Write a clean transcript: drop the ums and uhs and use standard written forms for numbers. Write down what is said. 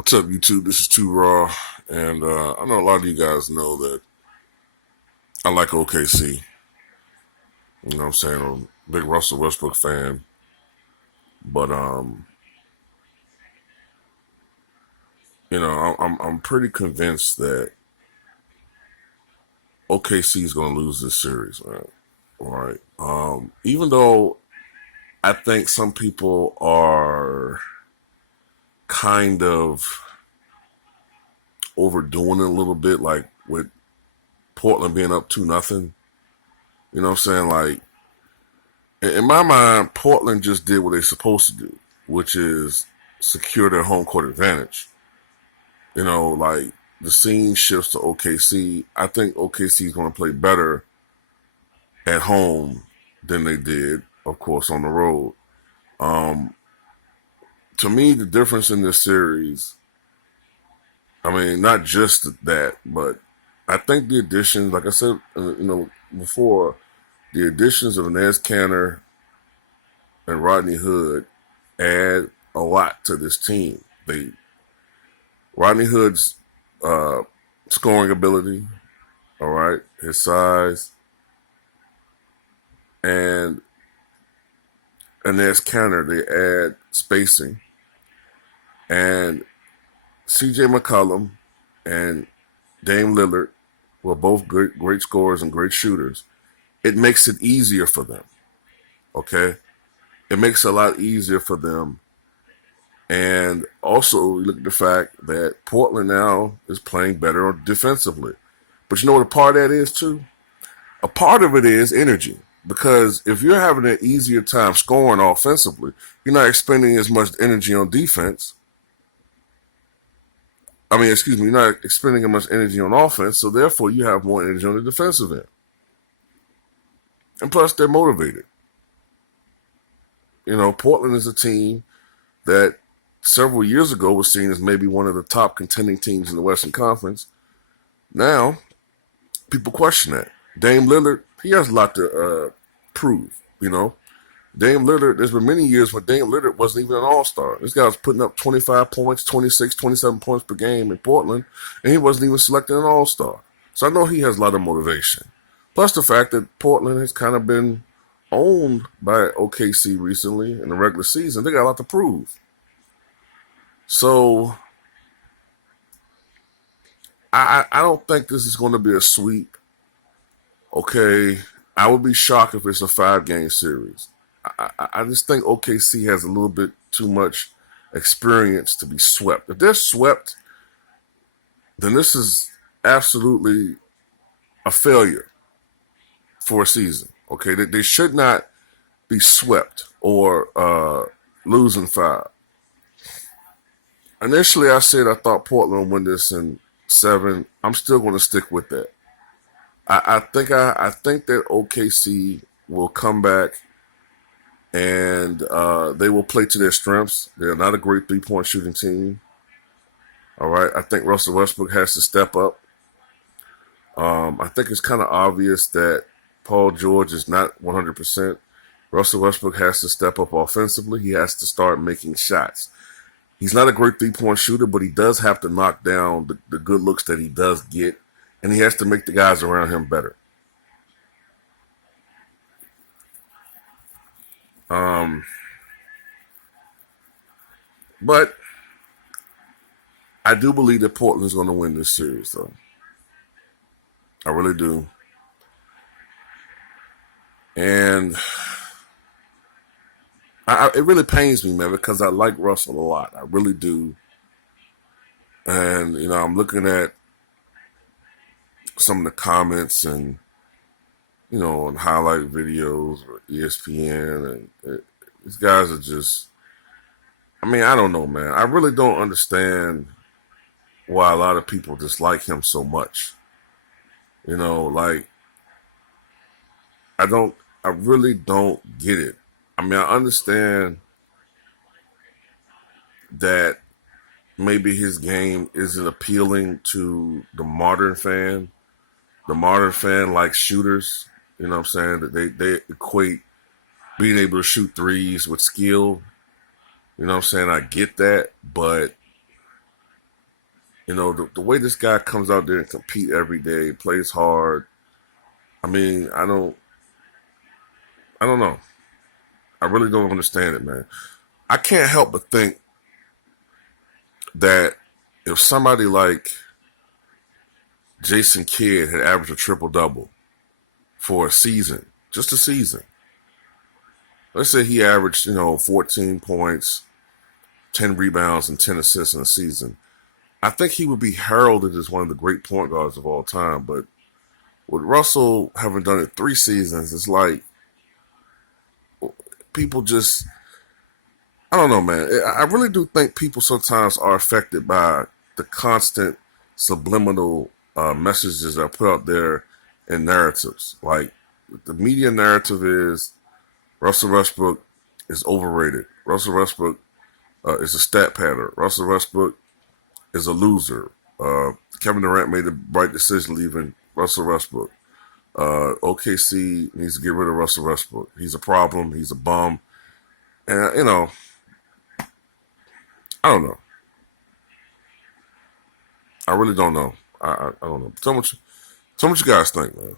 What's up, YouTube? This is Too Raw, and I know a lot of you guys know that I like OKC. You know what I'm saying? I'm a big Russell Westbrook fan, but I'm pretty convinced that OKC is going to lose this series, man. All right. Even though I think some people are kind of overdoing it a little bit, like with Portland being up 2-0. You know what I'm saying? Like in my mind, Portland just did what they're supposed to do, which is secure their home court advantage. Like the scene shifts to OKC. I think OKC is going to play better at home than they did, of course, on the road. Um, to me, the difference in this series, I mean, not just that, but I think the additions, like I said, before, the additions of Nez Canner and Rodney Hood add a lot to this team. Rodney Hood's uh, scoring ability, all right, his size, and Nez Canner, they add spacing. And CJ McCollum and Dame Lillard were both great scorers and great shooters. It makes it easier for them, okay? It makes it a lot easier for them. And also, you look at the fact that Portland now is playing better defensively. But you know what a part of that is, too? A part of it is energy. Because if you're having an easier time scoring offensively, you're not expending as much energy on defense. You're not expending as much energy on offense, so therefore you have more energy on the defensive end. And plus, they're motivated. Portland is a team that several years ago was seen as maybe one of the top contending teams in the Western Conference. Now, people question that. Dame Lillard, he has a lot to prove. Dame Lillard, there's been many years when Dame Lillard wasn't even an all-star. This guy was putting up 25 points, 26, 27 points per game in Portland, and he wasn't even selected an all-star. So I know he has a lot of motivation. Plus the fact that Portland has kind of been owned by OKC recently in the regular season. They got a lot to prove. So I don't think this is going to be a sweep. Okay, I would be shocked if it's a 5-game series. I just think OKC has a little bit too much experience to be swept. If they're swept, then this is absolutely a failure for a season. Okay, they should not be swept or losing 5. Initially, I said I thought Portland would win this in 7. I'm still going to stick with that. I think that OKC will come back and they will play to their strengths. They're not a great 3-point shooting team. All right, I think Russell Westbrook has to step up. I think it's kind of obvious that Paul George is not 100%. Russell Westbrook has to step up offensively. He has to start making shots. He's not a great 3-point shooter, but he does have to knock down the good looks that he does get, and he has to make the guys around him better. But I do believe that Portland's going to win this series, though. I really do. And it really pains me, man, because I like Russell a lot. I really do. And, I'm looking at some of the comments and, on highlight videos or ESPN. And these guys are just, I don't know, man. I really don't understand why a lot of people dislike him so much. Like, I really don't get it. I understand that maybe his game isn't appealing to the modern fan. The modern fan likes shooters. You know what I'm saying? That they equate being able to shoot threes with skill. You know what I'm saying? I get that, but The way this guy comes out there and compete every day, plays hard. I mean, I don't know. I really don't understand it, man. I can't help but think that if somebody like Jason Kidd had averaged a triple double for a season, just a season, let's say he averaged, 14 points, 10 rebounds, and 10 assists in a season, I think he would be heralded as one of the great point guards of all time. But with Russell having done it 3 seasons, it's like people just, I don't know, man. I really do think people sometimes are affected by the constant subliminal messages that are put out there in narratives. Like the media narrative is Russell Westbrook is overrated. Russell Westbrook is a stat pattern. Russell Westbrook is a loser. Kevin Durant made the right decision leaving Russell Westbrook. OKC needs to get rid of Russell Westbrook. He's a problem. He's a bum. And, I don't know. I really don't know. I don't know. Tell me what you guys think, man.